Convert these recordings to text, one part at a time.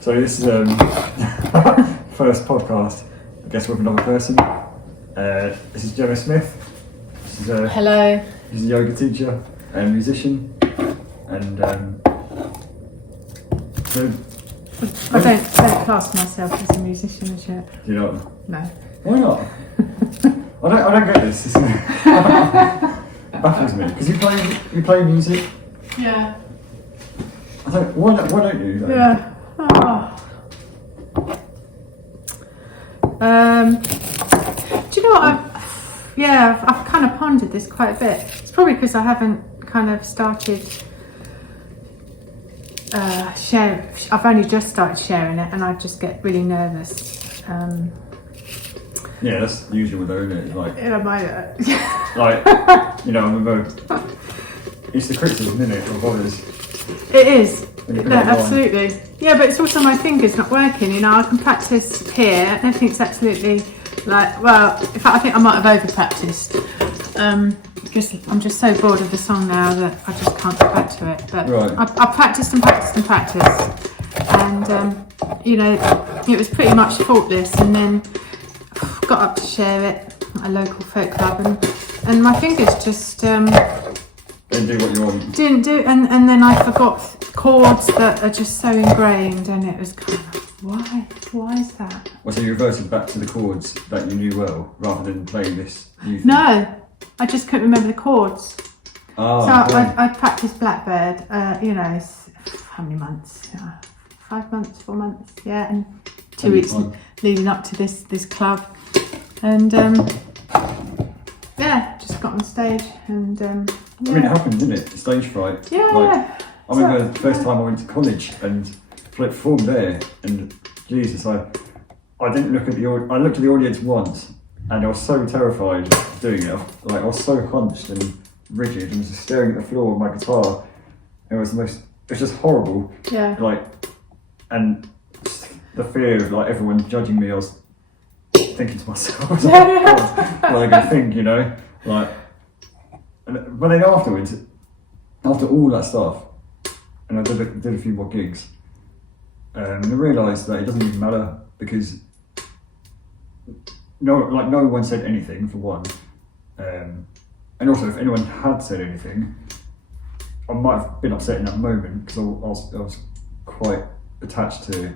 So this is first podcast, I guess, with another person. This is Gemma Smith. This is hello. She's a yoga teacher and musician, and so I don't class myself as a musician as yet. you know, No. why not? I don't get this. This baffles me because you play music. Yeah. I don't. Why don't you? Though? Yeah. Oh. Do you know what? I've kind of pondered this quite a bit. It's probably because I haven't kind of started sharing. I've only just started sharing it, and I just get really nervous. Yeah, that's usual though, isn't it? Like, like, you know, I remember it's the criticism, isn't it, of others. It is. Yeah, absolutely. Yeah, but it's also my fingers not working. You know, I can practice here, and everything's absolutely like. Well, in fact, I think I might have over practiced. Because I'm just so bored of the song now that I just can't get back to it. But right. I practiced and practiced and practiced, and you know, it was pretty much faultless. And then got up to share it at a local folk club, and my fingers just Didn't do what you want. Didn't do, and then I forgot chords that are just so ingrained, and it was kind of why is that? Well, so you reverted back to the chords that you knew well, rather than playing this new thing. No, I just couldn't remember the chords. Oh, so okay. I practiced Blackbird. You know, how many months? 5 months, 4 months, yeah, and 2 weeks leading up to this club, and yeah, just got on stage and. Yeah. I mean, it happened, didn't it? Stage fright. Yeah. Like, I remember the first time I went to college and performed there, and Jesus, I didn't look at the I looked at the audience once, and I was so terrified of doing it. Like, I was so hunched and rigid, and just staring at the floor with my guitar. It was just horrible. Yeah. Like, and the fear of like everyone judging me, I was thinking to myself, what are they going to think, you know? Like, but then afterwards, after all that stuff, and I did a few more gigs, and I realised that it doesn't even matter because no one said anything for one, and also if anyone had said anything, I might have been upset in that moment because I was quite attached to.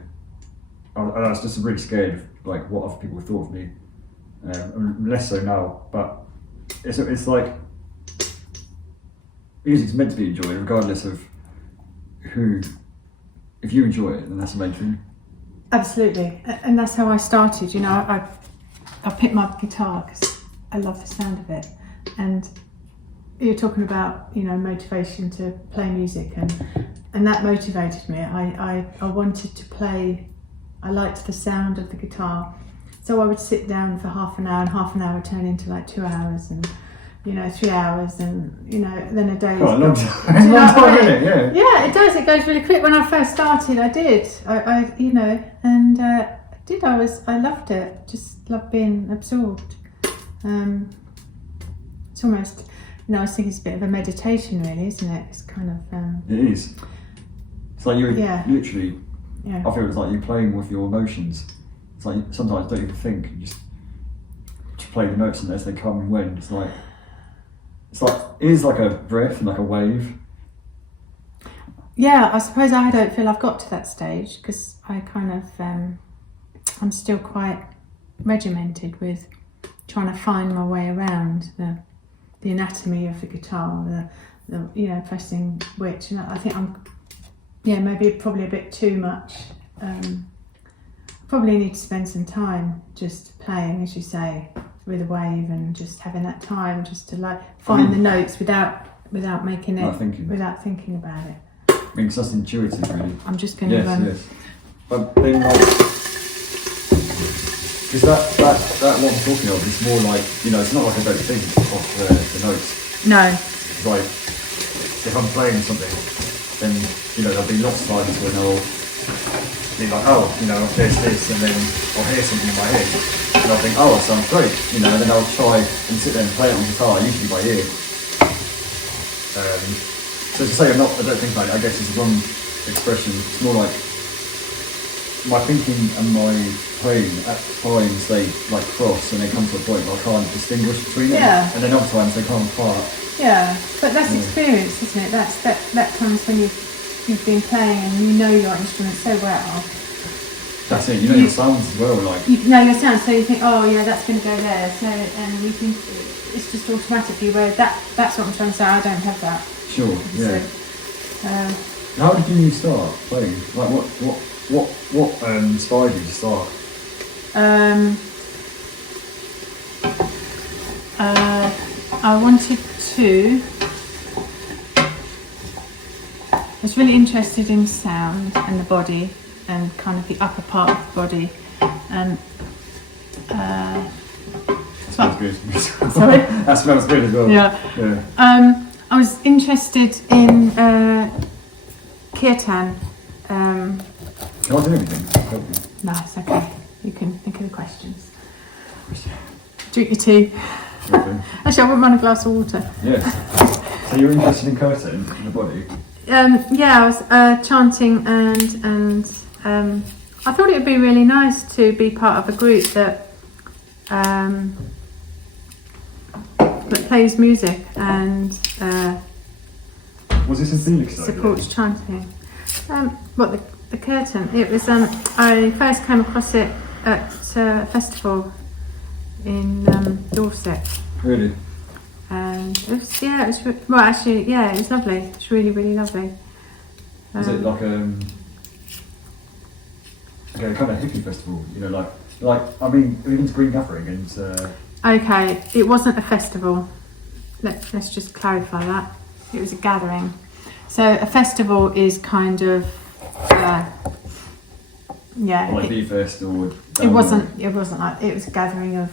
I was just really scared of like what other people thought of me, less so now. But it's like music's meant to be enjoyed regardless of who. If you enjoy it, then that's the main thing. Absolutely, and that's how I started. You know, I picked my guitar because I love the sound of it, and you're talking about, you know, motivation to play music, and that motivated me. I wanted to play. I liked the sound of the guitar, so I would sit down for half an hour, and half an hour would turn into like 2 hours, and 3 hours, and then a day. Quite a long time, isn't it? Yeah. Yeah, it does. It goes really quick. When I first started, I did. I loved it. Just loved being absorbed. It's almost, I was thinking it's a bit of a meditation, really, isn't it? It's kind of. It is. It's like you're literally. Yeah. I feel it's like you're playing with your emotions. It's like sometimes don't even think. You just play the notes, and as they come and when. It's like it is like a breath and like a wave. Yeah, I suppose I don't feel I've got to that stage because I kind of I'm still quite regimented with trying to find my way around the anatomy of the guitar, the pressing which, and I think I'm maybe probably a bit too much. Probably need to spend some time just playing, as you say, with a wave, and just having that time just to like find the notes without making it, without thinking about it. I mean, it's just intuitive, really. I'm just going to yes. But then, because that what I'm talking of is more like, it's not like I don't think of the notes. No. It's like if I'm playing something, then there'll be lots of times when I'll be like, there's this, and then I'll hear something in my head, and I'll think, it sounds great, and then I'll try and sit there and play it on guitar, usually by ear. So to say I don't think about it, I guess it's the wrong expression. It's more like my thinking and my playing at times they like cross and they come to a point where I can't distinguish between them. Yeah. And then other times they come apart. Yeah, but that's experience, isn't it? That comes when you've been playing and you know your instrument so well. That's it. You know your sounds as well. Like you know your sound, so you think, oh yeah, that's going to go there. So and you think it's just automatically where that's what I'm trying to say. I don't have that.Ure. Yeah. So, how did you start playing? Like what inspired you to start? I wanted to. I was really interested in sound and the body and kind of the upper part of the body, and Smells good. sorry. That smells good as well. Yeah. I was interested in kirtan. Can I do anything? No, it's okay. You can think of the questions. Drink your tea. Okay. Actually, I wouldn't mind a glass of water. Yes. So you're interested in kirtan in the body? Yeah, I was chanting and I thought it would be really nice to be part of a group that plays music and was this in Felix? supports chanting. The curtain? It was. I first came across it at a festival in Dorset. Really? And it was, it was it was lovely. It's really, really lovely. Is it like a kind of hippie festival? You know, like I mean, we've been to Green Gathering and. Okay, it wasn't a festival. Let's just clarify that. It was a gathering. So a festival is kind of, like B-Fest or. It wasn't like it was a gathering of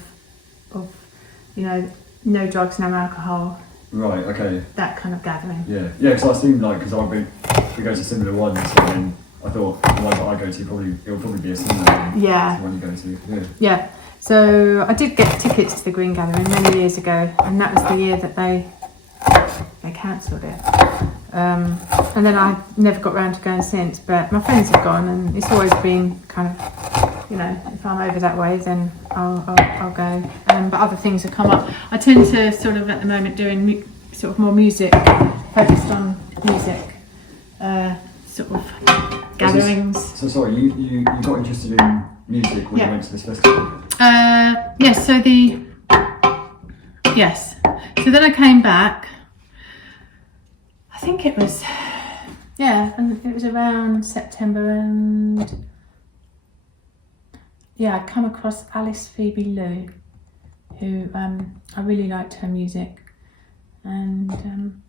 no drugs, no alcohol. Right. Okay. That kind of gathering. Yeah. Because I seemed like we go to similar ones, and then I thought the one that I go to it'll probably be a similar one. Yeah. To the one you go to. Yeah. Yeah. So I did get tickets to the Green Gathering many years ago, and that was the year that they cancelled it. And then I never got round to going since, but my friends have gone, and it's always been kind of, if I'm over that way, then I'll go. But other things have come up. I tend to sort of at the moment doing sort of more music, focused on music, sort of gatherings. So sorry, you got interested in music when you went to this festival? Yes. So then I came back. I think it was, and it was around September, and I'd come across Alice Phoebe Lou, who I really liked her music, and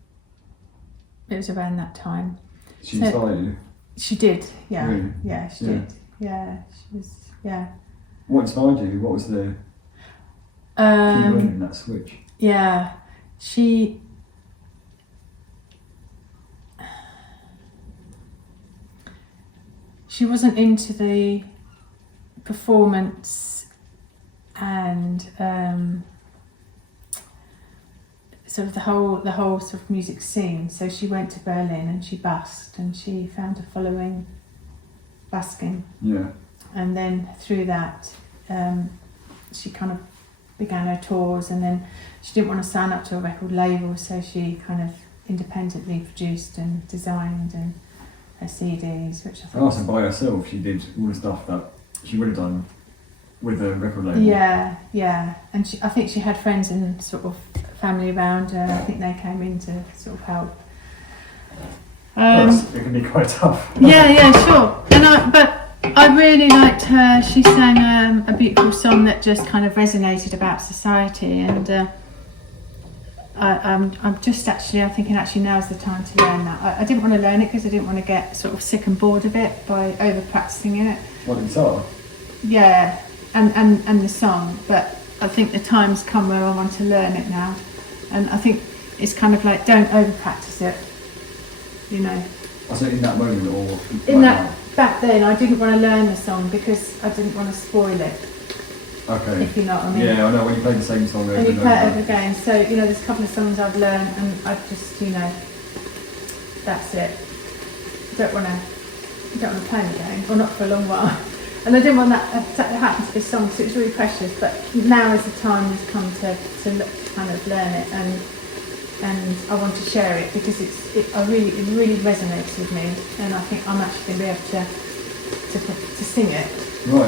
it was around that time. She inspired you? She did, yeah. Really? Yeah, she did. Yeah, she was, yeah. What inspired you? What was the key moment in that switch? Yeah, she wasn't into the performance and sort of the whole sort of music scene. So she went to Berlin and she busked, and she found a following busking. Yeah. And then through that, she kind of began her tours, and then she didn't want to sign up to a record label, so she kind of independently produced and designed and her CDs, which I thought. Oh, so by herself, she did all the stuff that she would have done with a record label. Yeah, and I think she had friends and sort of family around her. I think they came in to sort of help. It can be quite tough. Yeah, sure. But I really liked her. She sang a beautiful song that just kind of resonated about society, and I'm just I'm thinking now's the time to learn that. I didn't want to learn it because I didn't want to get sort of sick and bored of it by over practicing it. What, the guitar? Yeah, and the song, but I think the time's come where I want to learn it now, and I think it's kind of like, don't over practice it, So in that moment, or in that now? Back then, I didn't want to learn the song because I didn't want to spoil it. Okay. If you know what I mean. Yeah, I know, when you play the same song over and you and play it over over again. So there's a couple of songs I've learned, and I've just that's it. Don't want to play them again, or not for a long while. And I didn't want that to happen to this song because it was really precious. But now is the time has come to kind of learn it, and I want to share it because it really resonates with me, and I think I'm actually going to be able to sing it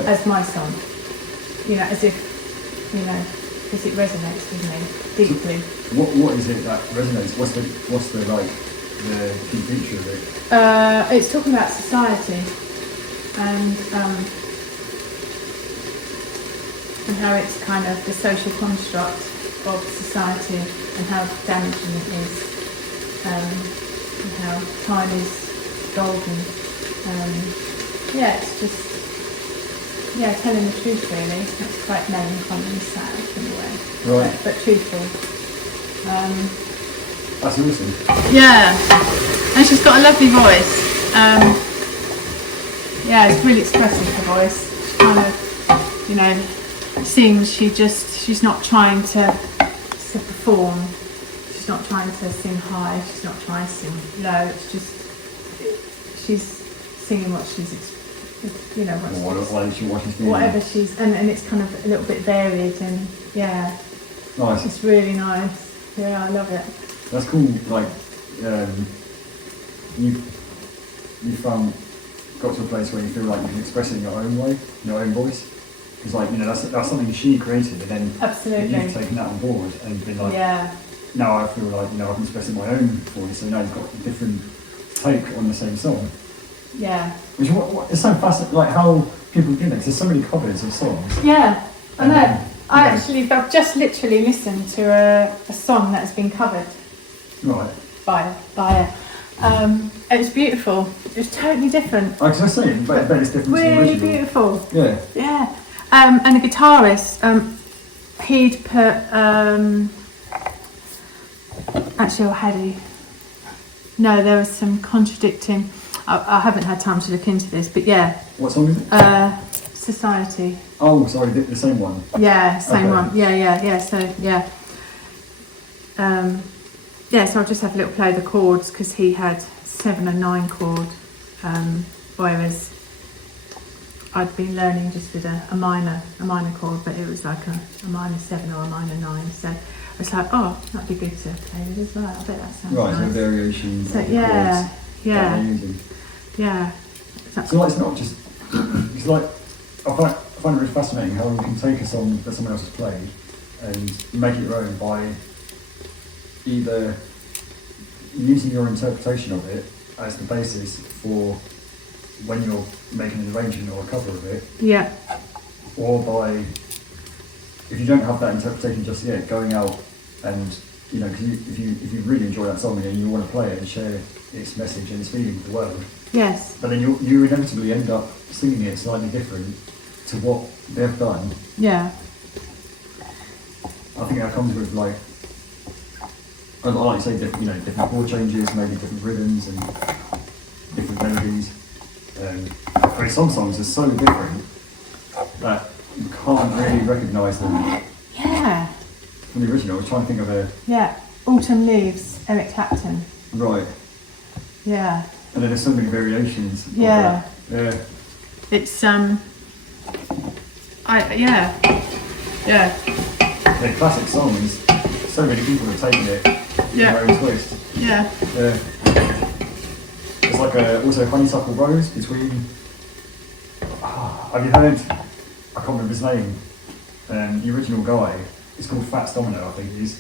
as my song. You know, as if, you know, because it resonates with me deeply. So what is it that resonates? What's the like the key feature of it? It's talking about society and how it's kind of the social construct of society and how damaging it is, and how time is golden. It's just telling the truth really. It's quite melancholy and sad in a way, but truthful. That's awesome. Yeah, and she's got a lovely voice. It's really expressive, her voice. She kind of, you know, sings. She's not trying to perform. She's not trying to sing high. She's not trying to sing low. It's just she's singing what she's, you know, whatever she's, and it's kind of a little bit varied, and nice. It's really nice. Yeah, I love it. That's cool. Like you got to a place where you feel like you can express it in your own way, in your own voice. Because, like, you know, that's something she created, and then you've taken that on board and been like, now I feel like, you know, I can express it in my own voice, so now you've got a different take on the same song. Yeah. Which it's so fascinating, like how people do that, because there's so many covers of songs. Yeah, I know. I've just literally listened to a song that has been covered. Right. By it was beautiful. It was totally different. Because I say, but it's different really to the original. Beautiful. Yeah. Yeah. And the guitarist, he'd put actually, or had he? No, there was some contradicting. I haven't had time to look into this, but yeah. What song is it? Society. Oh, sorry, the same one. Yeah, same one. Yeah. So so I'll just have a little play of the chords because he had 7 and 9 chord, whereas I'd been learning just with a minor chord, but it was like a minor 7 or a minor 9. So it's like, oh, that'd be good to play with as well. I bet that sounds nice. Right, so variations. So of the chords yeah. So like, it's not just. It's like I find it really fascinating how you can take a song that someone else has played and make it your own by either using your interpretation of it as the basis for when you're making an arrangement or a cover of it. Yeah. Or by, if you don't have that interpretation just yet, going out and, you know, because if you really enjoy that song and you want to play it and share its message and its feeling with the world. Yes. But then you inevitably end up singing it slightly different to what they've done. Yeah. I think that comes with like you say, different chord changes, maybe different rhythms and different melodies. I mean, some songs are so different that you can't really recognise them. Yeah. From the original, I was trying to think of a. Yeah. Autumn Leaves, Eric Clapton. Right. Yeah. And then there's so many variations. Yeah. Of that. Yeah. It's Yeah. They're classic songs. So many people have taken it in their own twist. Yeah. Yeah. There's like also Honeysuckle Rose between. Have you heard? I can't remember his name. The original guy. It's called Fats Domino, I think he is.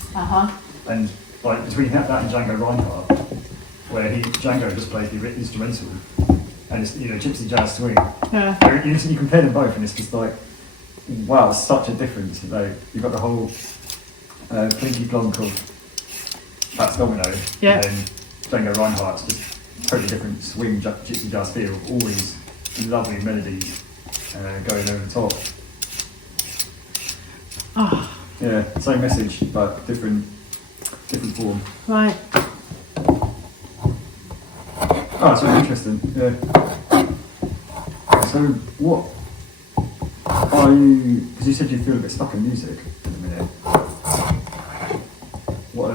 And like between that and Django Reinhardt, where Django just plays the instrumental, and it's, you know, gypsy jazz swing. Yeah. You compare them both, and it's just like, wow, such a difference. You know, you've got the whole plinky plonk of Fats Domino, yeah. And then Django Reinhardt's just totally different swing gypsy jazz feel, all these lovely melodies going over the top. Oh. Yeah, same message but different form. Right. Oh, it's really interesting. Yeah. So what are you? Because you said you feel a bit stuck in music at the minute. What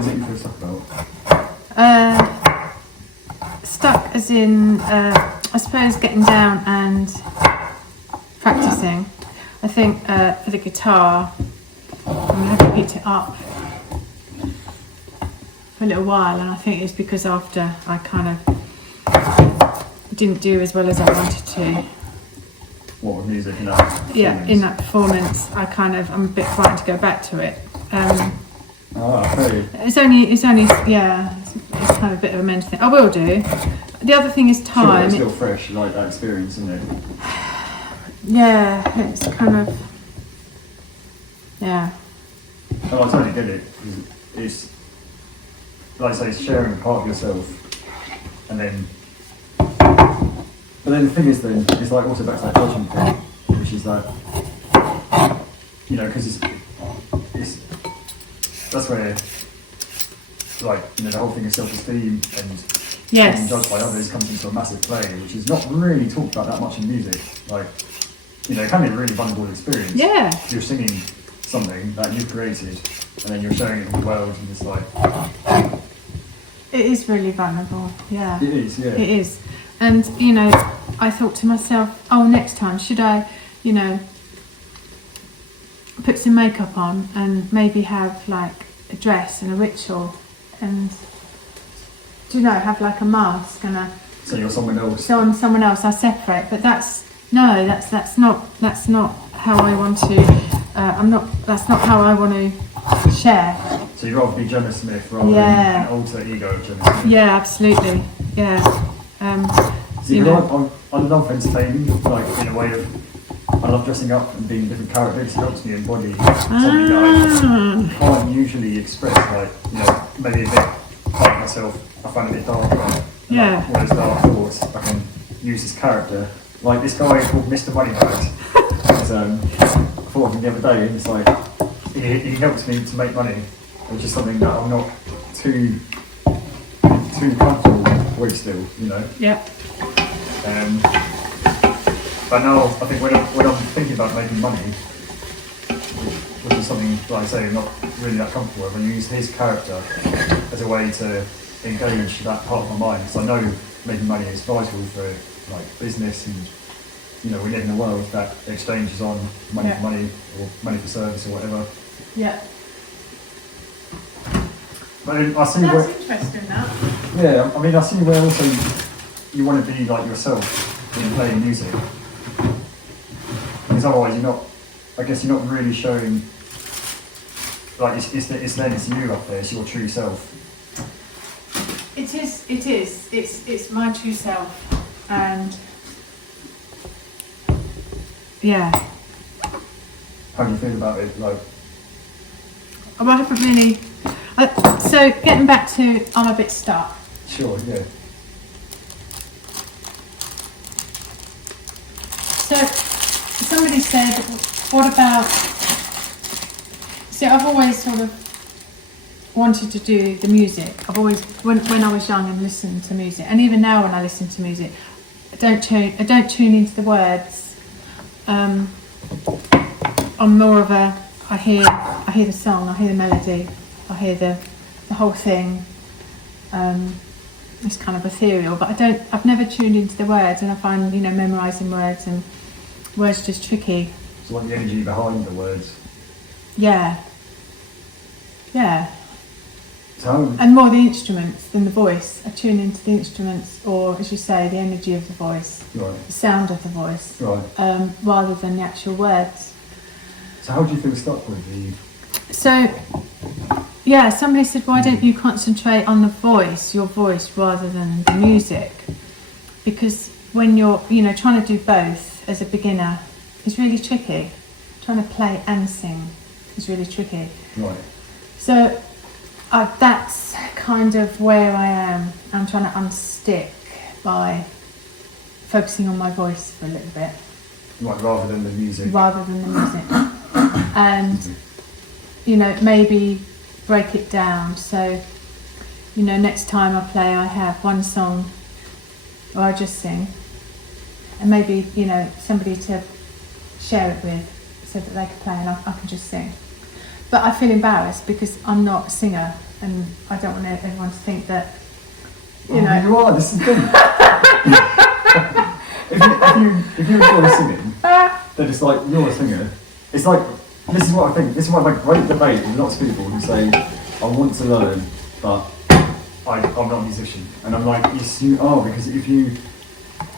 is it you feel stuck about? Stuck as in I I suppose getting down and practicing. I think for the guitar, I haven't picked it up for a little while, and I think it's because after I kind of didn't do as well as I wanted to. What with music in that? Yeah, in that performance, I'm a bit frightened to go back to it. Okay. It's only, it's kind of a bit of a mental thing. I will do. The other thing is Sure, time. it's still fresh, like that experience, isn't it? Yeah, it's kind of, yeah. Oh, I totally get it. It's like I say, it's sharing a part of yourself, and then. But then the thing is, then it's like also back to that judging thing, which is that because it's that's where the whole thing of self-esteem and Yes. being judged by others comes into a massive play, which is not really talked about that much in music. Like, it can be a really vulnerable experience. Yeah. You're singing something that you've created, and then you're showing it in the world, and it's like... It is really vulnerable, yeah. It is, yeah. It is. And, I thought to myself, oh, next time, should I, put some makeup on and maybe have, like, a dress and a ritual and... have like a mask and a... So you're someone else. So I'm someone else, I separate, but that's not how I want to, that's not how I want to share. So you'd rather be Gemma Smith rather than an alter ego of Gemma Smith? Yeah, absolutely, yeah. I love entertaining, like in a way of, I love dressing up and being different characters. It helps me embody something that I can't usually express, like, maybe a bit like myself. I find it a bit darker. Yeah. Like, all those dark thoughts, I can use this character. Like this guy called Mr. Moneybags. I thought of him the other day, and it's like, he helps me to make money, which is something that I'm not too comfortable with still, Yeah. But now, I think when I'm thinking about making money, which is something, like I say, I'm not really that comfortable with, I use his character as a way to engage that part of my mind, because I know making money is vital for like business, and we live in a world that exchanges on money for money or money for service or whatever. Yeah. But I see That's interesting, that. Yeah, I mean, I see where also you want to be like yourself when you're playing music, because otherwise you're not really showing, like it's you up there, it's your true self. It is. It's my true self, and yeah. How do you feel about it? Like, I haven't really. So getting back to, I'm a bit stuck. Sure, yeah. So somebody said, what about? See, I've always sort of wanted to do the music. I've always, when I was young, and listened to music, and even now when I listen to music, I don't tune into the words. I'm more of a, I hear the song, I hear the melody, I hear the whole thing. It's kind of ethereal, but I've never tuned into the words, and I find memorising words and words just tricky. So like the energy behind the words. Yeah. So, And more the instruments than the voice. I tune into the instruments, or as you say, the energy of the voice, right. the sound of the voice, Right. Rather than the actual words. So how do you feel stuck with the... So, yeah, somebody said, why don't you concentrate on the voice, your voice, rather than the music? Because when you're, trying to do both as a beginner is really tricky. Trying to play and sing is really tricky. Right. So that's kind of where I am. I'm trying to unstick by focusing on my voice for a little bit. Like rather than the music. Rather than the music. And, maybe break it down. So, next time I play, I have one song where I just sing. And maybe, somebody to share it with so that they can play and I can just sing. But I feel embarrassed because I'm not a singer, and I don't want everyone to think that, You are, this is good. if you enjoy singing, then it's like you're a singer. It's like this is what I think. This is why I have a great debate with lots of people who say I want to learn, but I'm not a musician. And I'm like, yes, you are, because if you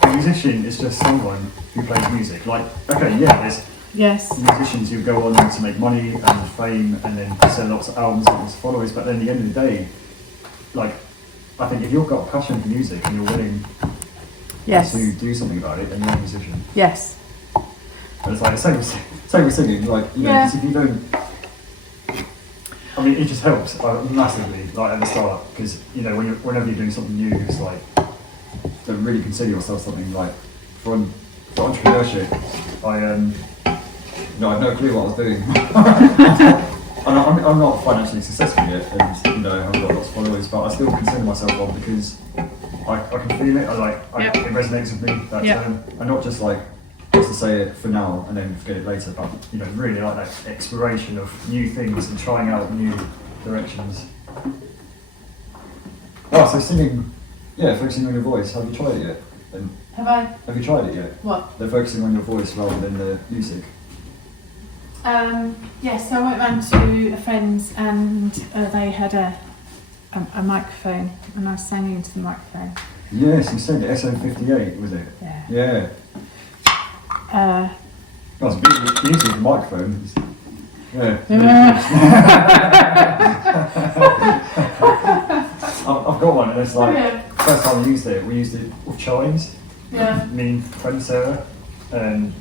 a musician is just someone who plays music. Like, okay, yeah, there's musicians who go on to make money and fame and then sell lots of albums and lots of followers, but then at the end of the day, like, I think if you've got a passion for music and you're willing to do something about it, then you're a musician. Yes. But it's like the same with singing, like, you know, because if you don't, I mean, it just helps massively, like at the start, because, you know, whenever you're doing something new, it's like, to really consider yourself something, like, for entrepreneurship, I had no clue what I was doing. I'm not financially successful yet, and, you know, I've got lots of followers, but I still consider myself one because I can feel it, it resonates with me, that term, and not just like, just to say it for now and then forget it later, but, you know, really like that exploration of new things and trying out new directions. Oh, so singing, focusing on your voice, have you tried it yet? And have you tried it yet? What? They're focusing on your voice rather than the music. Yes, I went round to a friend's and they had a microphone and I sang into the microphone. Yes, you said it, SM58, was it? Yeah. Yeah. That's a big music microphone. I've got one, and it's like, first time we used it with chimes. Yeah. Me and friend Sarah, and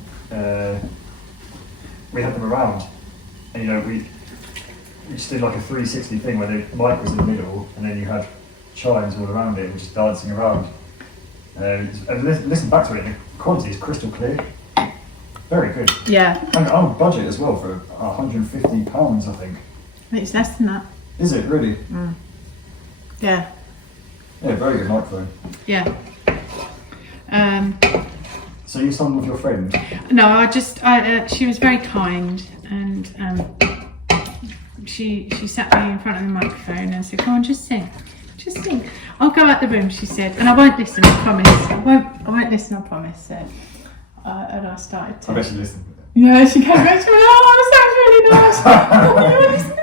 we had them around, and, you know, we just did like a 360 thing where the mic was in the middle, and then you had chimes all around it, and just dancing around. And listen back to it, the quality is crystal clear. Very good. Yeah. And on budget as well for £150, I think. It's less than that. Is it really? Mm. Yeah. Yeah, very good microphone. Yeah. So you sung with your friend? No, she was very kind, and she sat me in front of the microphone and said, "Come on, just sing. Just sing. I'll go out the room," she said, "and I won't listen, I promise. I won't listen, I promise." So, and I started to. I bet she listened. Yeah, she came back to me, "Oh, that sounds really nice." "Oh, you want to listen?"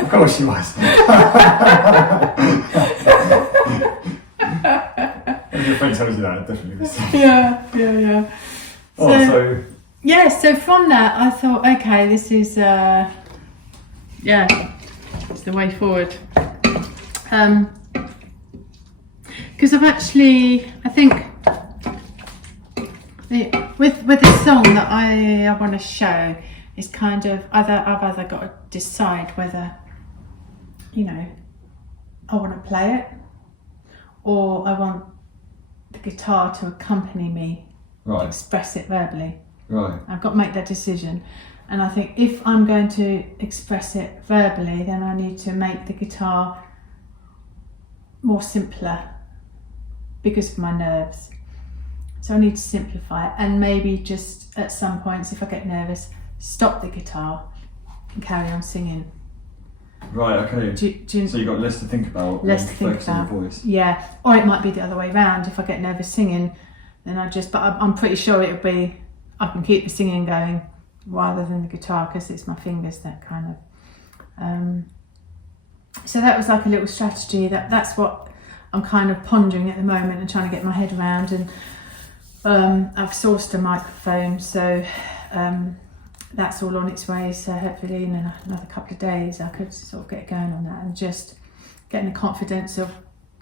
Of course she was. If your friend tells you that, definitely listen. Yeah. So from that I thought, okay, this is it's the way forward. Because I think with the song that I want to show is kind of I've either got to decide whether, you know, I want to play it or I want the guitar to accompany me, right, express it verbally. Right. I've got to make that decision. And I think if I'm going to express it verbally, then I need to make the guitar more simpler because of my nerves. So I need to simplify it, and maybe just at some points, if I get nervous, stop the guitar and carry on singing. Right, okay. So you've got less to think about. Less to think about. Your voice. Yeah, or it might be the other way around. If I get nervous singing, then but I'm pretty sure it'll be, I can keep the singing going rather than the guitar because it's my fingers that kind of. So that was like a little strategy. That's what I'm kind of pondering at the moment and trying to get my head around. And I've sourced a microphone, so that's all on its way. So hopefully in another couple of days I could sort of get going on that and just getting the confidence of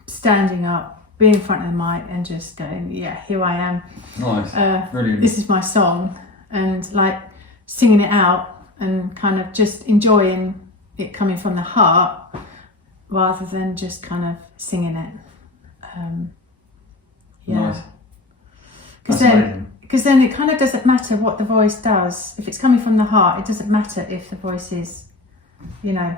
standing up, being in front of the mic and just going, yeah, here I am. Nice, brilliant. This is my song, and like singing it out and kind of just enjoying it coming from the heart rather than just kind of singing it. Nice. Because then it kind of doesn't matter what the voice does. If it's coming from the heart, it doesn't matter if the voice is, you know,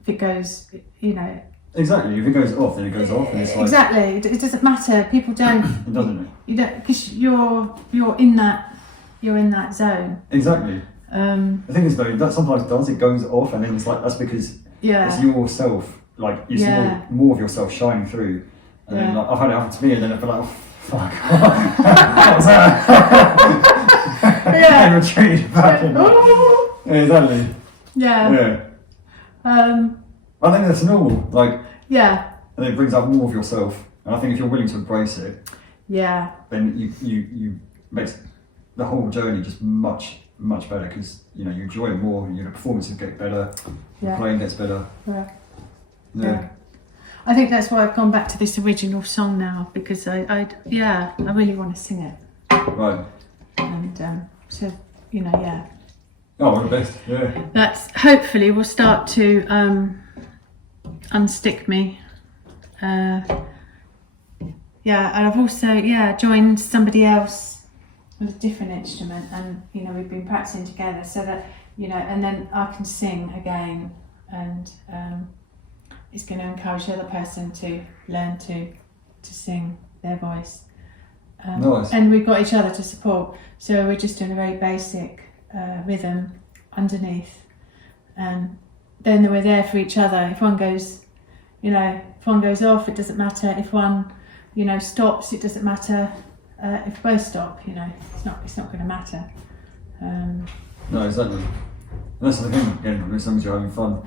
if it goes, you know. Exactly. If it goes off, then it goes off. And it's like, exactly. It doesn't matter. People don't. It doesn't. You don't, because you're in that zone. Exactly. The thing is though, that sometimes does, it goes off, and then it's like that's because it's yourself. Like you see more of yourself shining through, And then like, I've had it happen to me, and then I've been like, oh, fuck. What was that? Yeah. Retreat back in. Yeah, exactly. Yeah. Yeah. I think that's normal. Like, Yeah. and it brings out more of yourself. And I think if you're willing to embrace it, Yeah. then you makes the whole journey just much better, because you enjoy it more. Performances get better, Yeah. playing gets better. Yeah. Yeah. I think that's why I've gone back to this original song now, because I really want to sing it, Right. and so yeah. Oh, all the best. Yeah. That's hopefully will start to unstick me. And I've also joined somebody else with a different instrument, and we've been practicing together so that and then I can sing again, and it's going to encourage the other person to learn to sing their voice. Nice. And we've got each other to support, so we're just doing a very basic rhythm underneath, and then we're there for each other. If one goes, if one goes off, it doesn't matter. If one, stops, it doesn't matter. If both stop, it's not going to matter. No, exactly. And that's the thing. Again, as long as you're having fun,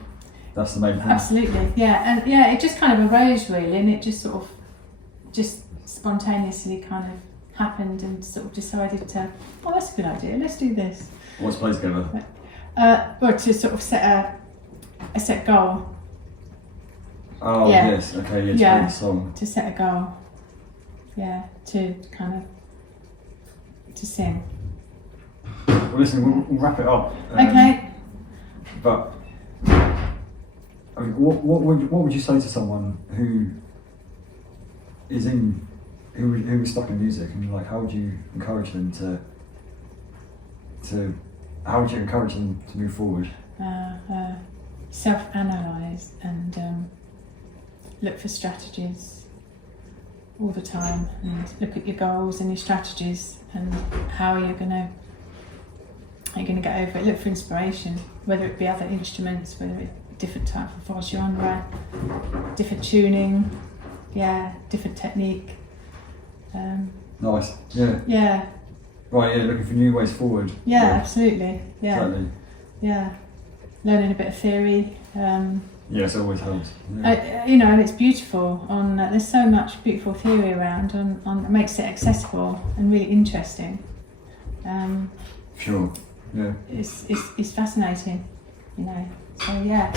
that's the main thing. Absolutely, yeah, and it just kind of arose really, and it just sort of, just spontaneously kind of happened, and sort of decided to, oh, that's a good idea. Let's do this. Let's play together. Or to sort of set a set goal. Oh Yeah. yes, okay, yeah, Yeah. the song. To set a goal, to kind of to sing. Well, listen, we'll wrap it up. Okay. But I mean, what would you say to someone who is who is stuck in music, and like, how would you encourage them how would you encourage them to move forward? Self-analyze and look for strategies all the time, and look at your goals and your strategies and how you're gonna get over it. Look for inspiration, whether it be other instruments, whether it's different type of voice genre, different tuning, different technique. Nice. Yeah. Yeah. Right. Yeah. Looking for new ways forward. Yeah. Absolutely. Yeah. Exactly. Yeah. Learning a bit of theory. Yes, it always helps. Yeah. And it's beautiful. There's so much beautiful theory around. It makes it accessible and really interesting. Sure. Yeah. It's fascinating, So yeah,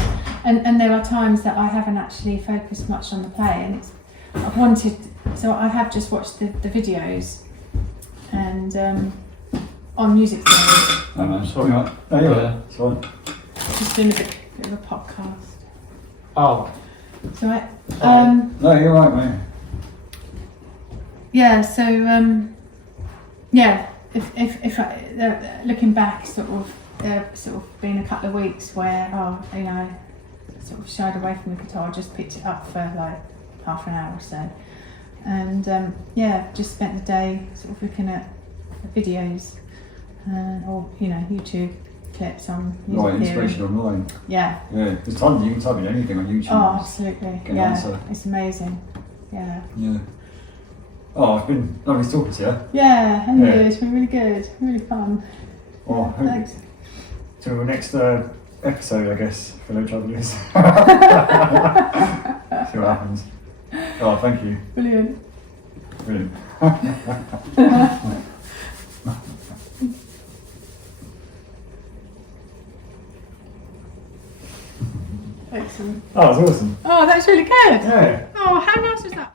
and there are times that I haven't actually focused much on the play, and I have just watched the videos, and on music theory. Oh, no, Sorry. Oh, yeah. Sorry. Just doing a bit of a podcast. Oh, So No, you're right, mate. yeah. So if I, looking back, sort of been a couple of weeks where sort of shied away from the guitar, just picked it up for like half an hour or so, and just spent the day sort of looking at videos or YouTube clips on music Right, theory. inspiration online. Yeah. Yeah, there's tons. You can type in anything on YouTube. Oh, absolutely. Get an Yeah, answer. it's amazing. Yeah. Yeah. Oh, it's been lovely talking to you. Yeah, and Yeah. it's been really good, really fun. Well, Thanks. till the next episode, I guess, fellow travellers. See what happens. Oh, thank you. Brilliant. Brilliant. Excellent. Oh, that was awesome. Oh, that was really good. Yeah. Oh, how nice was that?